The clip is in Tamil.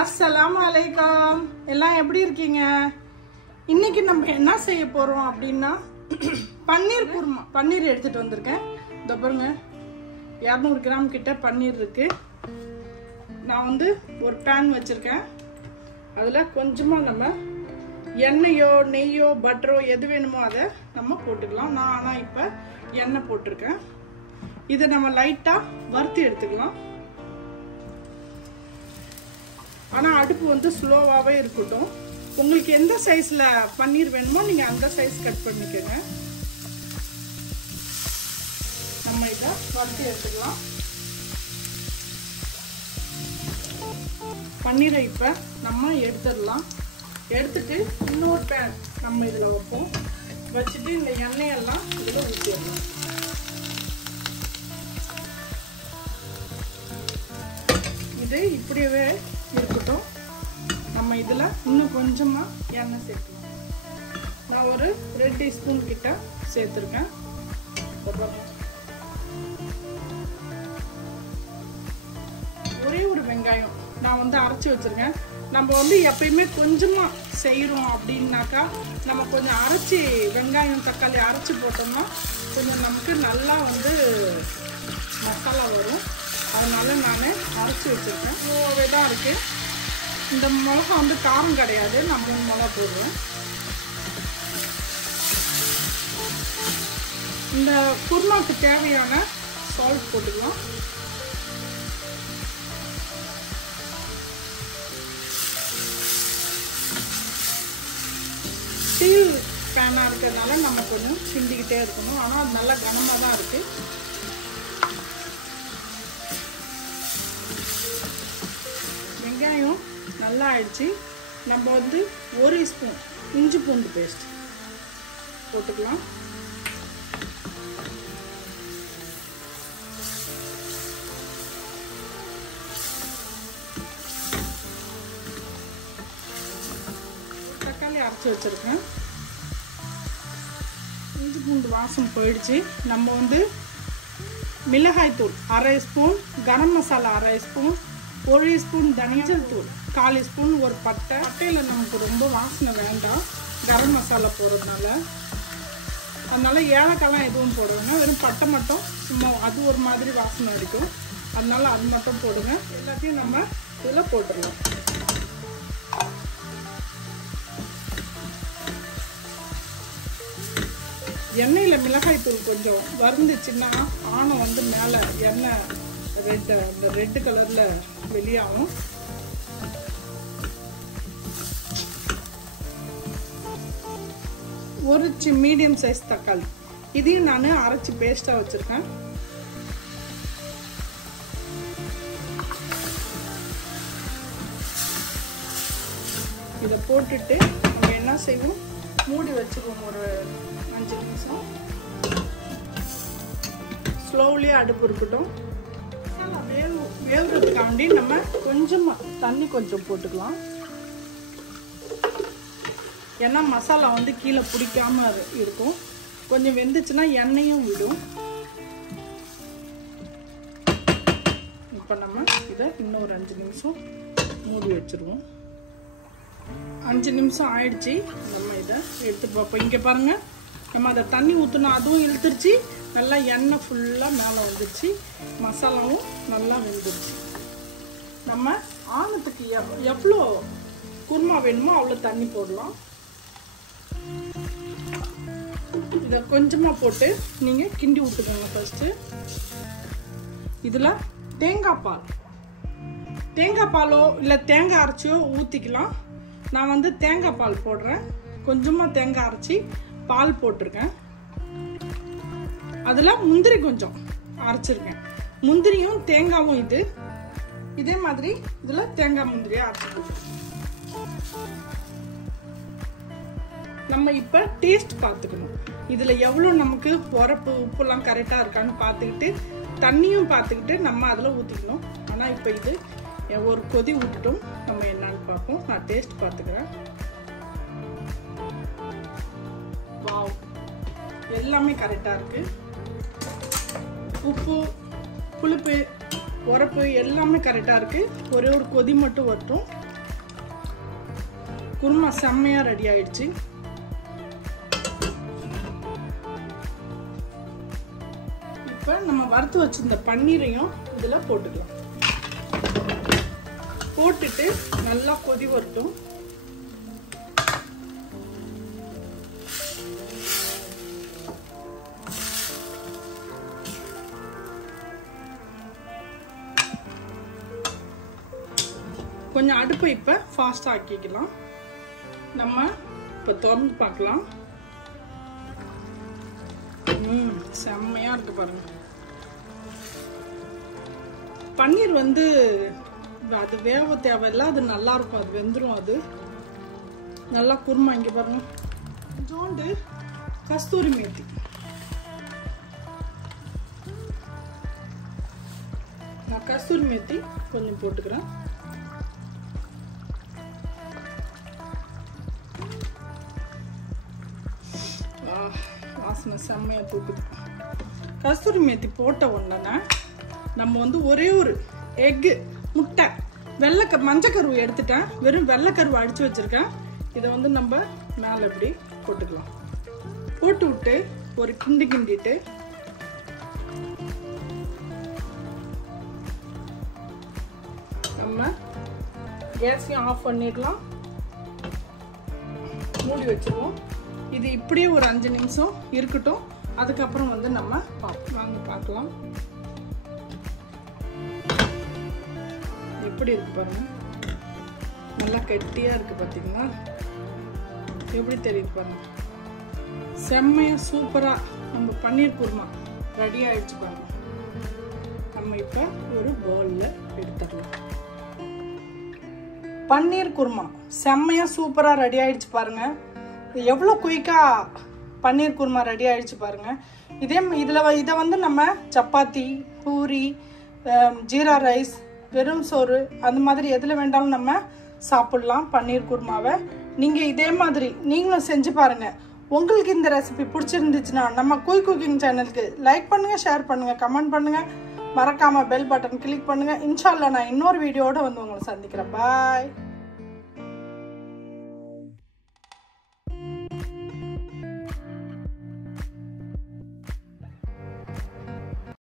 அஸ்ஸலாமு அலைக்கும். எல்லாம் எப்படி இருக்கீங்க? இன்னைக்கு நம்ம என்ன செய்ய போறோம் அப்படின்னா பன்னீர் குருமா. பன்னீர் எடுத்துட்டு வந்திருக்கேன். இதோ பாருங்க, 200 கிராம் கிட்ட பன்னீர் இருக்கு. நான் வந்து ஒரு பேன் வச்சிருக்கேன். அதுல கொஞ்சமா நம்ம எண்ணெயோ நெய்யோ பட்டரோ எது வேணுமோ அதை நம்ம போட்டுக்கலாம். நான் ஆனா இப்ப எண்ணெய் போட்டிருக்கேன். இதை நம்ம லைட்டா வறுத்து எடுத்துக்கலாம். ஆனா அடுப்பு வந்து ஸ்லோவாவே இருக்கட்டும். உங்களுக்கு எந்த சைஸ்ல பன்னீர் வேணுமோ நீங்க அந்த சைஸ் கட் பண்ணிக்கோங்க. நம்ம இதை வறுத்து எடுத்துக்கலாம். பன்னீரை இப்ப நம்ம எடுத்துடலாம். எடுத்துட்டு இன்னொரு பேன் நம்ம இதுல வைப்போம். வச்சுட்டு இந்த எண்ணெயெல்லாம் இதுல ஊற்றிடலாம். இது இப்படியே இருக்கட்டும். நம்ம இதுல இன்னும் கொஞ்சமா எண்ணெய் சேர்க்கலாம். நான் ஒரு 2 டீஸ்பூன் கிட்ட சேர்த்திருக்கேன். ஒரே ஒரு வெங்காயம் நான் வந்து அரைச்சி வச்சிருக்கேன். நம்ம வந்து எப்பயுமே கொஞ்சமா செய்யறோம் அப்படின்னாக்கா நம்ம கொஞ்சம் அரைச்சி வெங்காயம் தக்காளி அரைச்சி போட்டோம்னா கொஞ்சம் நமக்கு நல்லா வந்து மசாலா வரும். அதனால நான் அரைச்சி வச்சிருக்கேன். ஓவே தான் இருக்கு. இந்த மிளகா வந்து காரம் கிடையாது. நான் 3 மிளகா போடுவேன். இந்த குருமாக்கு தேவையான சால்ட் போட்டுக்கலாம். ஸ்டீல் பேனா இருக்கிறதுனால நம்ம கொஞ்சம் சிந்திக்கிட்டே இருக்கணும். ஆனால் அது நல்லா கனமாக தான் இருக்கு. வெங்காயம் நல்லா ஆயிடுச்சு. நம்ம வந்து 1 ஸ்பூன் இஞ்சி பூண்டு பேஸ்ட் போட்டுக்கலாம். தக்காளி அரைச்சி வச்சிருக்கேன். இஞ்சி பூண்டு வாசம் போயிடுச்சு. நம்ம வந்து மிளகாய் தூள் 1/2 spoon, garam masala 1/2 spoon, 1 spoon தனியா தூள், 1/4 ஸ்பூன், ஒரு பட்டையில நமக்கு ரொம்ப வாசனை வேண்டாம் கரம் மசாலா போடுறதுனால. அதனால ஏலக்காய்லாம் எதுவும் போடுவேங்க. வெறும் பட்டை மட்டும் சும்மா அது ஒரு மாதிரி வாசனை அடிக்கும். அதனால அது மட்டும் போடுங்க. எல்லாத்தையும் நம்ம இதில் போட்டுடலாம். எண்ணெயில் மிளகாய் தூள் கொஞ்சம் வறுந்துச்சுன்னா ஆணம் வந்து மேலே எண்ணெய் அந்த ரெட் கலர்ல வெளியாகும். ஒரு மீடியம் சைஸ் தக்காளி, இதையும் நான் அரைச்சி பேஸ்டா வச்சிருக்கேன். இதை போட்டுட்டு நம்ம என்ன செய்வோம், மூடி வச்சிருவோம். ஒரு 5 நிமிஷம் ஸ்லோலியா அடுப்பு இருக்கட்டும். வேவுறதுக்காண்டி நம்ம கொஞ்சமா தண்ணி கொஞ்சம் போட்டுக்கலாம். ஏன்னா மசாலா வந்து கீழே பிடிக்காம இருக்கும். கொஞ்சம் வெந்துச்சுன்னா எண்ணெயும் விடும். இப்ப நம்ம இதை இன்னும் ஒரு 5 நிமிஷம் மூடி வச்சிருவோம். 5 நிமிஷம் ஆயிடுச்சு. நம்ம இதை எடுத்து பார்ப்போம். இங்க பாருங்க, நம்ம அதை தண்ணி ஊற்றணும். அதுவும் இழுத்துருச்சு. நல்லா எண்ணெய் ஃபுல்லாக மேலே வந்துருச்சு. மசாலாவும் நல்லா வெந்துருச்சு. நம்ம ஆணத்துக்கு எவ்வளோ குருமா வேணுமோ அவ்வளோ தண்ணி போடலாம். இதை கொஞ்சமாக போட்டு நீங்கள் கிண்டி விட்டுக்கோங்க. ஃபர்ஸ்ட்டு இதில் தேங்காய் பாலோ இல்லை தேங்காய் அரைச்சியோ ஊற்றிக்கலாம். நான் வந்து தேங்காய் பால் போடுறேன். கொஞ்சமாக தேங்காய் அரைச்சி பால் போட்டிருக்கேன். அதுல முந்திரி கொஞ்சம் அரைச்சிருக்கேன். முந்திரியும் தேங்காவும் இதே மாதிரி இதுல தேங்காய் முந்திரியா அரைச்சிருக்கோம். நம்ம இப்ப டேஸ்ட் பார்த்துக்கணும். இதுல எவ்வளவு நமக்கு உரப்பு உப்புலாம் கரெக்டா இருக்கான்னு பார்த்துக்கிட்டு தண்ணியும் பார்த்துக்கிட்டு நம்ம அதுல ஊத்திக்கணும். ஆனா இப்ப இது ஒரு கொதி விட்டுட்டும் நம்ம என்னன்னு பார்ப்போம். நான் டேஸ்ட் பார்த்துக்கிறேன். வாவ், எல்லாமே கரெக்டா இருக்கு. உப்பு, புளிப்பு, உரப்பு எல்லாமே கரெக்டா இருக்கு. ஒரே ஒரு கொதி மட்டும் வரட்டும். குருமா செம்மையா ரெடி ஆயிடுச்சு. இப்ப நம்ம வறுத்து வச்சிருந்த பன்னீரையும் இதுல போட்டுக்கலாம். போட்டுட்டு நல்லா கொதி வரட்டும். கொஞ்சம் அடுப்பை இப்ப ஃபாஸ்டா ஆக்கிக்கலாம். நம்ம இப்ப திறந்து பார்க்கலாம். செம்மையா இருக்கு பாருங்க. பன்னீர் வந்து அது வேக தேவையில்ல, அது நல்லா இருக்கும், அது வெந்துடும். அது நல்லா குருமா. இங்க பாருங்க, கொஞ்சோண்டு கஸ்தூரி மேத்தி, நான் கஸ்தூரி மேத்தி கொஞ்சம் போட்டுக்கிறேன். வாசனை செம்மையா தூக்குது. கஸ்தூரி மேத்தி போட்ட உடனே நம்ம வந்து ஒரே ஒரு எக்கு, முட்டை, மஞ்சக்கருவு எடுத்துட்டேன். வெறும் வெள்ளைக்கருவு அடிச்சு வச்சிருக்கேன். இதை வந்து நம்ம மேல இப்படி போட்டுக்கலாம். போட்டு விட்டு ஒரு கிண்டிட்டு நம்ம கேஸையும் ஆஃப் பண்ணிடலாம். மூடி வச்சிருவோம். இது இப்படியே ஒரு 5 நிமிஷம் இருக்கட்டும். அதுக்கப்புறம் வந்து நம்ம வாங்க பார்க்கலாம். எப்படி இருக்கு பாருங்க, நல்லா கெட்டியா இருக்கு. பாத்தீங்களா எப்படி தெரியுது பாருங்க. செம்மையா சூப்பரா நம்ம பன்னீர் குருமா ரெடி ஆயிடுச்சு பாருங்க. நம்ம இப்ப ஒரு பவுல்ல எடுத்துடலாம். பன்னீர் குருமா செம்மையா சூப்பரா ரெடி ஆயிடுச்சு பாருங்க. எவ்வளோ குயிக்கா பன்னீர் குருமா ரெடி ஆயிடுச்சு பாருங்க. இதை வந்து நம்ம சப்பாத்தி, பூரி, ஜீரா ரைஸ், வெறும் சோறு அந்த மாதிரி எதில் வேண்டாலும் நம்ம சாப்பிடலாம் பன்னீர் குருமாவை. நீங்கள் இதே மாதிரி நீங்களும் செஞ்சு பாருங்க. உங்களுக்கு இந்த ரெசிபி பிடிச்சிருந்துச்சுன்னா நம்ம குக்கிங் சேனலுக்கு லைக் பண்ணுங்க, ஷேர் பண்ணுங்க, கமெண்ட் பண்ணுங்க, மறக்காம பெல் பட்டன் கிளிக் பண்ணுங்க. இன்ஷா அல்லாஹ் நான் இன்னொரு வீடியோட வந்து உங்களை சந்திக்கிறேன். பாய்.